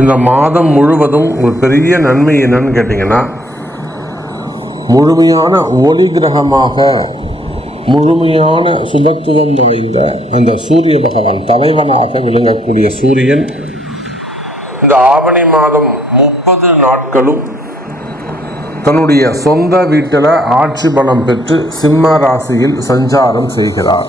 இந்த மாதம் முழுவதும் உங்களுக்கு பெரிய நன்மை என்னன்னு கேட்டிங்கன்னா முழுமையான ஒளி கிரகமாக முழுமையான சுபத்துவம் நிறைந்த அந்த சூரிய பகவான் தலைவனாக விளங்கக்கூடிய சூரியன் இந்த ஆவணி மாதம் முப்பது நாட்களும் தன்னுடைய சொந்த வீட்டில் ஆட்சி பலம் பெற்று சிம்ம ராசியில் சஞ்சாரம் செய்கிறார்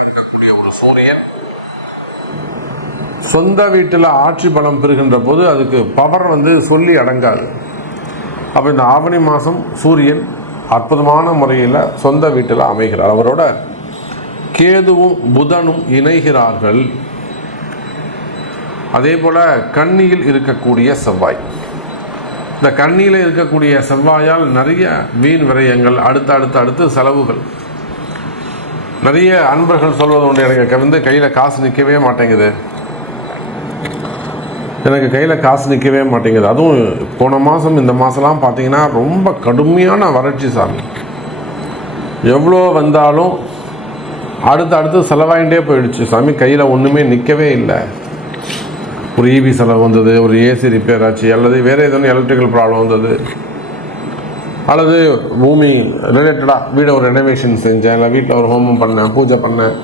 இருக்கக்கூடிய ஒரு சூரியன் சொந்த வீட்டில் ஆட்சி பலம் பெறுகின்ற போது அதுக்கு பவர் வந்து சொல்லி அடங்காது அப்போ இந்த ஆவணி மாதம் சூரியன் அற்புதமான முறையில் சொந்த வீட்டில் அமைகிறார் அவரோட கேதுவும் புதனும் இணைகிறார்கள் அதே போல் கண்ணியில் இருக்கக்கூடிய செவ்வாய் இந்த கண்ணியில் இருக்கக்கூடிய செவ்வாயால் நிறைய வீண் விரயங்கள் அடுத்து அடுத்து அடுத்து செலவுகள் நிறைய அன்பர்கள் சொல்வது உண்டு எனக்கு கவிந்து கையில் காசு நிற்கவே மாட்டேங்குது எனக்கு கையில் காசு நிற்கவே மாட்டேங்குது அதுவும் போன மாதம் இந்த மாதம்லாம் பார்த்தீங்கன்னா ரொம்ப கடுமையான வறட்சி சாமி எவ்வளோ வந்தாலும் அடுத்து அடுத்து செலவாயிட்டே போயிடுச்சு சாமி கையில் ஒன்றுமே நிற்கவே இல்லை ஒரு இபி e செலவு வந்தது ஒரு ஏசி ரிப்பேர் ஆச்சு அல்லது வேறு எதுவும் எலக்ட்ரிக்கல் ப்ராப்ளம் வந்தது அல்லது பூமி ரிலேட்டடாக வீடை ஒரு ரெனோவேஷன் செஞ்சேன் இல்லை வீட்டில் ஒரு ஹோமம் பண்ணேன் பூஜை பண்ணேன்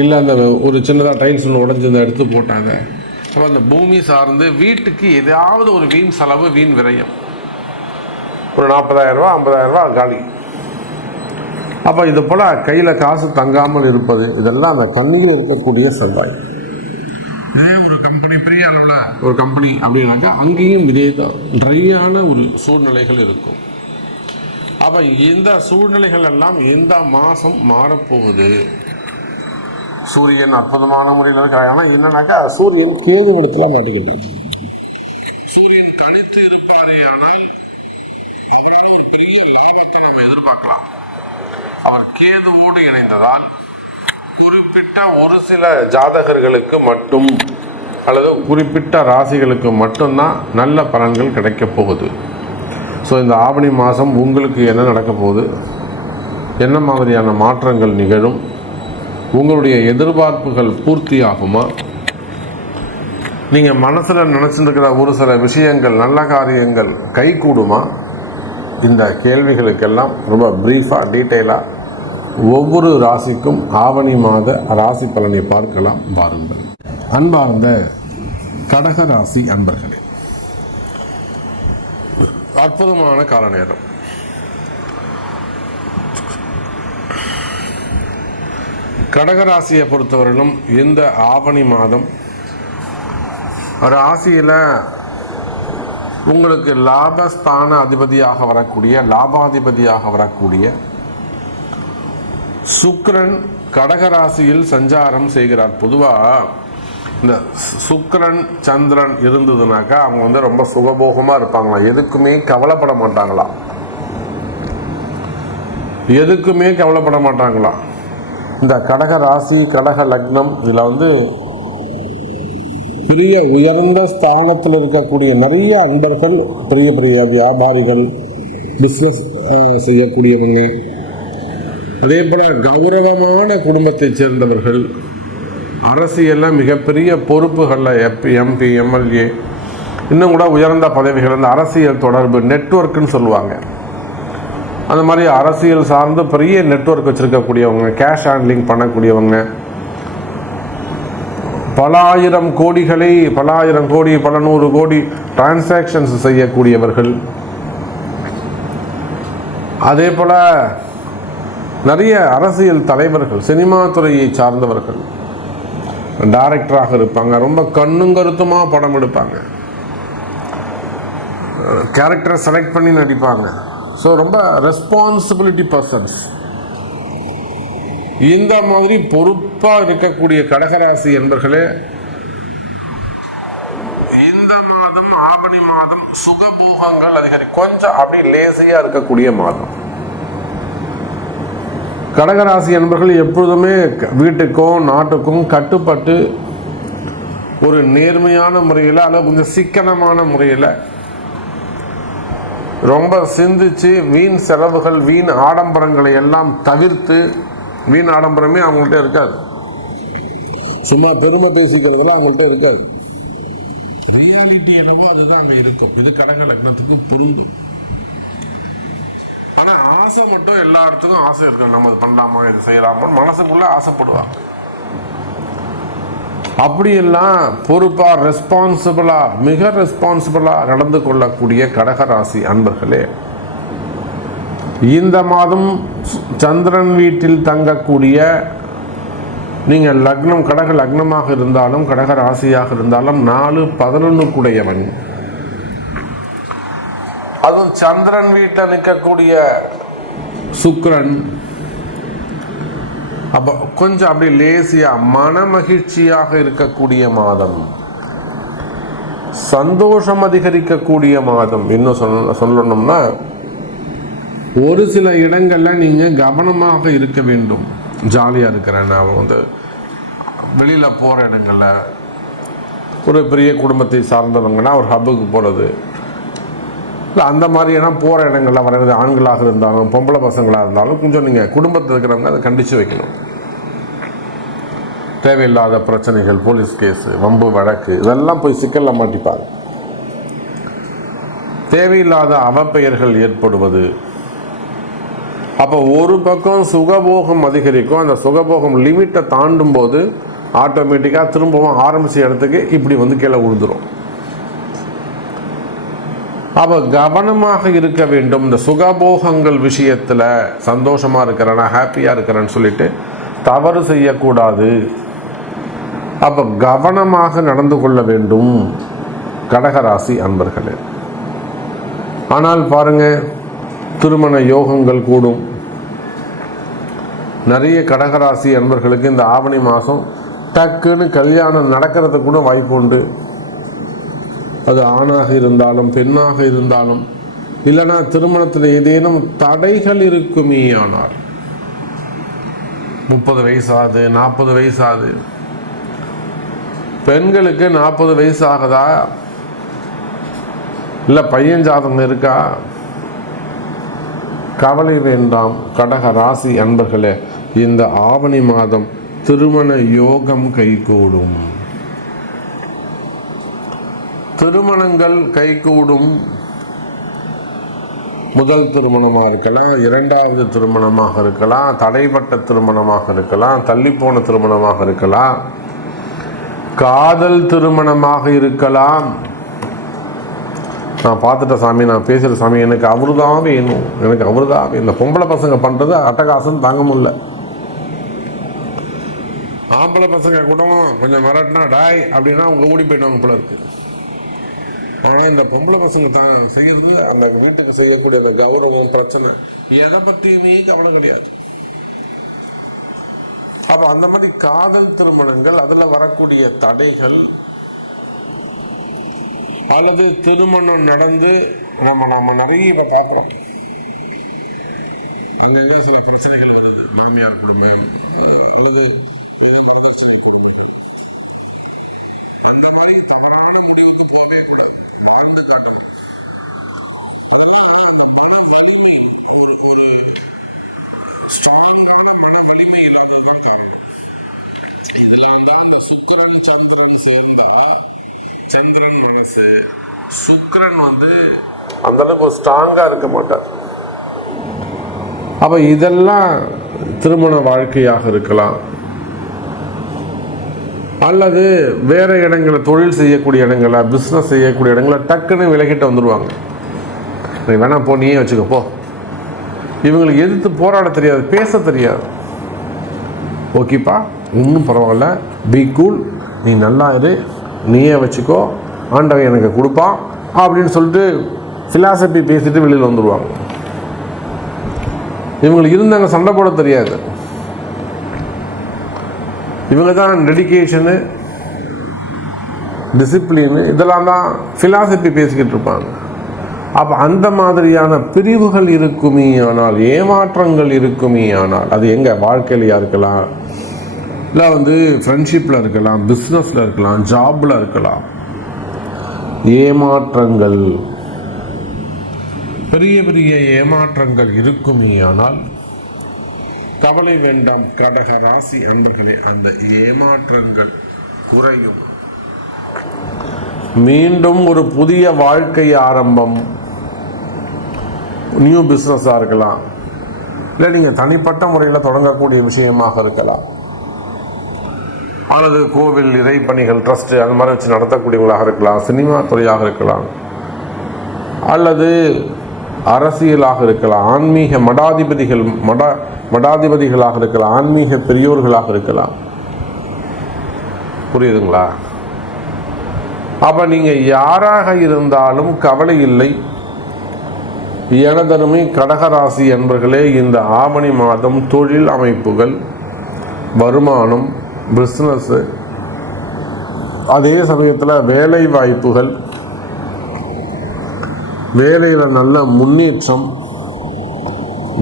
இல்லை அந்த ஒரு சின்னதாக டைல்ஸ் ஒன்று உடஞ்சிருந்த எடுத்து போட்டாங்க அப்போ அந்த பூமி சார்ந்து வீட்டுக்கு எதாவது ஒரு வீண் செலவு வீண் விரயம் ஒரு நாற்பதாயிரரூபா ஐம்பதாயிரரூபா காலி அப்போ இது போல் கையில் காசு தங்காமல் இருப்பது இதெல்லாம் அந்த கண்ணியில் இருக்கக்கூடிய சந்தாயம் ஆனோம்னா ஒரு கம்பெனி அப்படின்னாக்கா அங்கேயும் இதே தான் ட்ரையான ஒரு சூழ்நிலைகள் இருக்கும் அப்போ இந்த சூழ்நிலைகள் எல்லாம் இந்த மாதம் மாறப்போகுது சூரியன் அற்புதமான முறையில் இருக்கிறாங்க ஆனால் என்னன்னாக்கா சூரியன் கேது இடத்துல மாட்டுகிறது சூரியன் தனித்து இருப்பாரே ஆனால் அவரால் பெரிய லாபத்தை நம்ம எதிர்பார்க்கலாம் அவர் கேதுவோடு இணைந்ததால் குறிப்பிட்ட ஒரு சில ஜாதகர்களுக்கு மட்டும் அல்லது குறிப்பிட்ட ராசிகளுக்கு மட்டும்தான் நல்ல பலன்கள் கிடைக்கப் போகுது ஸோ இந்த ஆவணி மாதம் உங்களுக்கு என்ன நடக்க போகுது என்ன மாதிரியான மாற்றங்கள் நிகழும் உங்களுடைய எதிர்பார்ப்புகள் பூர்த்தி ஆகுமா நீங்கள் மனசில் நினச்சிருக்கிற ஒரு சில விஷயங்கள் நல்ல காரியங்கள் கை கூடுமா இந்த கேள்விகளுக்கெல்லாம் ரொம்ப ப்ரீஃபாக டீட்டெயிலாக ஒவ்வொரு ராசிக்கும் ஆவணி மாத ராசி பலனை பார்க்கலாம் வாருங்கள் அன்பார்ந்த கடகராசி அன்பர்களே அற்புதமான கால நேரம் கடகராசியை பொறுத்தவரையிலும் இந்த ஆவணி மாதம் ராசியில் உங்களுக்கு லாபஸ்தான அதிபதியாக வரக்கூடிய லாபாதிபதியாக வரக்கூடிய சுக்கரன் கடகராசியில் சஞ்சாரம் செய்கிறார் பொதுவாக இந்த சுக்கரன் சந்திரன் இருந்ததுனாக்கா அவங்க வந்து ரொம்ப சுகபோகமாக இருப்பாங்களாம் எதுக்குமே கவலைப்பட மாட்டாங்களாம் எதுக்குமே கவலைப்பட மாட்டாங்களாம் இந்த கடக ராசி கடக லக்னம் இதில் வந்து பெரிய உயர்ந்த ஸ்தானத்தில் இருக்கக்கூடிய நிறைய அன்பர்கள் பெரிய பெரிய வியாபாரிகள் பிஸ்னஸ் செய்யக்கூடியவங்க அதே போல் கௌரவமான குடும்பத்தைச் சேர்ந்தவர்கள் அரசியலில் மிகப்பெரிய பொறுப்புகளில் எப்பி எம்பி எம்எல்ஏ இன்னும் கூட உயர்ந்த பதவிகள் அந்த அரசியல் தொடர்பு நெட்ஒர்க்குன்னு சொல்லுவாங்க அந்த மாதிரி அரசியல் சார்ந்து பெரிய நெட்ஒர்க் வச்சுருக்கக்கூடியவங்க கேஷ் ஹேண்ட்லிங் பண்ணக்கூடியவங்க பல ஆயிரம் கோடிகளை பல ஆயிரம் கோடி பல நூறு கோடி டிரான்சாக்ஷன்ஸ் செய்யக்கூடியவர்கள் அதே போல் நிறைய அரசியல் தலைவர்கள் சினிமா துறையை சார்ந்தவர்கள் டைரக்டராக இருப்பாங்க ரொம்ப கண்ணும் கருத்துமாக படம் எடுப்பாங்க கேரக்டரை செலக்ட் பண்ணி நடிப்பாங்க ஸோ ரொம்ப ரெஸ்பான்சிபிலிட்டி பர்சன்ஸ் இந்த மாதிரி பொறுப்பாக இருக்கக்கூடிய கடகராசி என்பர்களே இந்த மாதம் ஆவணி மாதம் சுகபோகங்கள் அதிகரி கொஞ்சம் அப்படி லேசியாக இருக்கக்கூடிய மாதம் கடகராசி என்பர்கள் எப்பொழுதுமே வீட்டுக்கும் நாட்டுக்கும் கட்டுப்பட்டு ஒரு நேர்மையான முறையில் அல்லது கொஞ்சம் சிக்கனமான முறையில் ரொம்ப சிந்திச்சு வீண் செலவுகள் வீண் ஆடம்பரங்களை எல்லாம் தவிர்த்து வீண் ஆடம்பரமே அவங்கள்ட்ட இருக்காது சும்மா பெருமை பேசிக்கிறதுலாம் அவங்கள்ட்ட இருக்காது ரியாலிட்டி என்னவோ அதுதான் அங்கே இருக்கும் இது கடக லக்னத்துக்கு புரிந்தும் மனசை மட்டும் எல்லா இடத்துக்கும் ஆசை இருக்கும் நம்ம இது பண்ணலாமா இது செய்யலாமான்னு மனசுக்குள்ள ஆசைப்படுவா அப்படியெல்லாம் பொறுப்பா ரெஸ்பான்சிபிளா மிக ரெஸ்பான்சிபிளா நடந்து கொள்ளக்கூடிய கடகராசி அன்பர்களே இந்த மாதம் சந்திரன் வீட்டில் தங்கக்கூடிய நீங்கள் லக்னம் கடக லக்னமாக இருந்தாலும் கடக ராசியாக இருந்தாலும் நாலு பதினொன்றுக்குடையவன் அதுவும் சந்திரன் வீட்டில் நிற்கக்கூடிய சுக்ரன் அப்போ கொஞ்சம் அப்படி லேசியாக மன மகிழ்ச்சியாக இருக்கக்கூடிய மாதம் சந்தோஷம் அதிகரிக்கக்கூடிய மாதம் இன்னும் சொல் சொல்லணும்னா ஒரு சில இடங்களில் நீங்கள் கவனமாக இருக்க வேண்டும் ஜாலியாக இருக்கிறேன் நான் வந்து வெளியில் போகிற இடங்களில் ஒரு பெரிய குடும்பத்தை சார்ந்தவங்கன்னா ஒரு ஹப்புக்கு போகிறது இல்லை அந்த மாதிரியான போகிற இடங்களில் வரது ஆண்களாக இருந்தாலும் பொம்பளை பசங்களாக இருந்தாலும் கொஞ்சம் நீங்கள் குடும்பத்தில் இருக்கிறவங்க அதை கண்டித்து வைக்கணும் தேவையில்லாத பிரச்சனைகள் போலீஸ் கேஸு வம்பு வழக்கு இதெல்லாம் போய் சிக்கலில் மாட்டிப்பாங்க தேவையில்லாத அவப்பெயர்கள் ஏற்படுவது அப்போ ஒரு பக்கம் சுகபோகம் அதிகரிக்கும் அந்த சுகபோகம் லிமிட்டை தாண்டும் போது ஆட்டோமேட்டிக்காக திரும்பவும் ஆரம்பித்த இடத்துக்கு இப்படி வந்து கீழே உழுந்துடும் அவள் கவனமாக இருக்க வேண்டும் இந்த சுகபோகங்கள் விஷயத்தில் சந்தோஷமாக இருக்கிறனா ஹாப்பியாக இருக்கிறேன்னு சொல்லிட்டு தவறு செய்யக்கூடாது அப்போ கவனமாக நடந்து கொள்ள வேண்டும் கடகராசி அன்பர்களே ஆனால் பாருங்க திருமண யோகங்கள் கூடும் நிறைய கடகராசி அன்பர்களுக்கு இந்த ஆவணி மாதம் டக்குன்னு கல்யாணம் நடக்கிறதுக்கு கூட வாய்ப்பு உண்டு அது ஆணாக இருந்தாலும் பெண்ணாக இருந்தாலும் இல்லைனா திருமணத்தில் ஏதேனும் தடைகள் இருக்குமே ஆனால் முப்பது வயசாது நாற்பது வயசாது பெண்களுக்கு நாற்பது வயசு ஆகுதா இல்லை பையன் ஜாதகம் இருக்கா கவலை வேண்டாம் கடக ராசி அன்பர்களே இந்த ஆவணி மாதம் திருமண யோகம் கைகூடும் திருமணங்கள் கைகூடும் முதல் திருமணமாக இருக்கலாம் இரண்டாவது திருமணமாக இருக்கலாம் தடைப்பட்ட திருமணமாக இருக்கலாம் தள்ளிப்போன திருமணமாக இருக்கலாம் காதல் திருமணமாக இருக்கலாம் நான் பார்த்துட்ட சாமி நான் பேசுகிற சாமி எனக்கு அவருதான் வேணும் எனக்கு அவருதான் இந்த பொம்பளை பசங்க பண்ணுறது அட்டகாசம் தாங்க முடியல ஆம்பளை பசங்க கூட கொஞ்சம் மிரட்டினா டாய் அப்படின்னா அவங்க ஓடி போயிடுவாங்க போல இருக்குது ஆனால் இந்த பொம்பளை பசங்க தான் செய்யறது அந்த வீட்டுக்கு செய்யக்கூடிய அந்த கௌரவம் பிரச்சனை எதை பற்றியுமே கவனம் கிடையாது அப்போ அந்த மாதிரி காதல் திருமணங்கள் அதில் வரக்கூடிய தடைகள் அல்லது திருமணம் நடந்து நம்ம நம்ம நிறைய இதை பார்க்குறோம் அங்கே சில பிரச்சனைகள் வருது மாமியார் குடும்பம் அல்லது அந்த மாதிரி தவறான முடிவுக்கு போகவே கூடாது வாழ்ந்த மன வலிமை ஒரு ஒரு ஸ்ட்ராங்கான மன வலிமை இல்லாமல் தான் காரணம் இதெல்லாம் தான் இந்த சுக்கரன் சந்திரன் சேர்ந்தா சந்திரன் மனசு சுக்கரன் வந்து அந்த அளவுக்கு ஒரு ஸ்ட்ராங்கா இருக்க மாட்டார் அப்ப இதெல்லாம் திருமண வாழ்க்கையாக இருக்கலாம் அல்லது வேறு இடங்களில் தொழில் செய்யக்கூடிய இடங்கள பிஸ்னஸ் செய்யக்கூடிய இடங்கள டக்குன்னு விலகிட்டு வந்துடுவாங்க நீ வேணாம் போ நீயே வச்சுக்கப்போ இவங்களுக்கு எதிர்த்து போராட தெரியாது பேச தெரியாது ஓகேப்பா இன்னும் பரவாயில்ல பி கூல் நீ நல்லா இரு நீயே வச்சுக்கோ ஆண்டவன் எனக்கு கொடுப்பான் அப்படின்னு சொல்லிட்டு ஃபிலாசபி பேசிட்டு வெளியில் வந்துடுவாங்க இவங்களுக்கு இருந்தாங்க சண்டை போட தெரியாது இவங்க தான் டெடிக்கேஷனு டிசிப்ளின் இதெல்லாம் தான் ஃபிலாசபி பேசிக்கிட்டு இருப்பாங்க அப்போ அந்த மாதிரியான பிரிவுகள் இருக்குமே ஆனால் ஏமாற்றங்கள் இருக்குமே ஆனால் அது எங்கே வாழ்க்கையிலையா இருக்கலாம் இல்லை வந்து ஃப்ரெண்ட்ஷிப்பில் இருக்கலாம் பிஸ்னஸில் இருக்கலாம் ஜாப்பில் இருக்கலாம் ஏமாற்றங்கள் பெரிய பெரிய ஏமாற்றங்கள் இருக்குமே ஆனால் கவலை வேண்டாம் கடக ராசி அன்பர்களே அந்த ஏமாற்றங்கள் குறையும் மீண்டும் ஒரு புதிய வாழ்க்கை ஆரம்பம் நியூ பிஸ்னஸாக இருக்கலாம் இல்லை நீங்கள் தனிப்பட்ட முறையில் தொடங்கக்கூடிய விஷயமாக இருக்கலாம் அல்லது கோவில் இறைப்பணிகள் ட்ரஸ்ட்டு அந்த மாதிரி வச்சு நடத்தக்கூடியவங்களாக இருக்கலாம் சினிமா துறையாக இருக்கலாம் அல்லது அரசியலாக இருக்கலாம் ஆன்மீக மடாதிபதிகள் மட மடாதிபதிகளாக இருக்கலாம் ஆன்மீக பெரியோர்களாக இருக்கலாம் புரியுதுங்களா அப்போ நீங்கள் யாராக இருந்தாலும் கவலை இல்லை எனதனுமை கடகராசி என்பர்களே இந்த ஆவணி மாதம் தொழில் அமைப்புகள் வருமானம் பிஸ்னஸ்ஸு அதே சமயத்தில் வேலை வாய்ப்புகள் வேலையில் நல்ல முன்னேற்றம்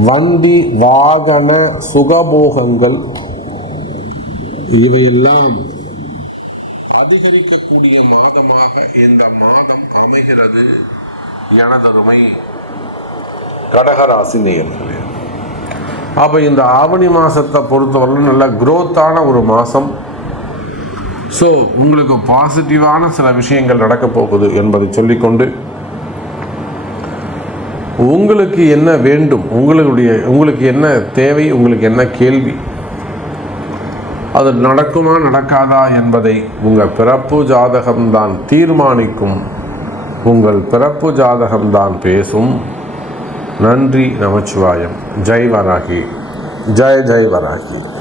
வண்டி வாகன சுகபோகங்கள் இவையெல்லாம் அதிகரிக்கக்கூடிய மாதமாக இந்த மாதம் அமைகிறது எனதருமை கடகராசி நேர்களே அப்போ இந்த ஆவணி மாதத்தை பொறுத்தவரை நல்ல குரோத்தான ஒரு மாதம் ஸோ உங்களுக்கு பாசிட்டிவான சில விஷயங்கள் நடக்கப் போகுது என்பதை சொல்லிக்கொண்டு உங்களுக்கு என்ன வேண்டும் உங்களுடைய உங்களுக்கு என்ன தேவை உங்களுக்கு என்ன கேள்வி அது நடக்குமா நடக்காதா என்பதை உங்கள் பிறப்பு ஜாதகம்தான் தீர்மானிக்கும் உங்கள் பிறப்பு ஜாதகம்தான் பேசும் நன்றி நமச்சிவாயம் ஜெய் வராகி ஜெய் ஜெய் வராகி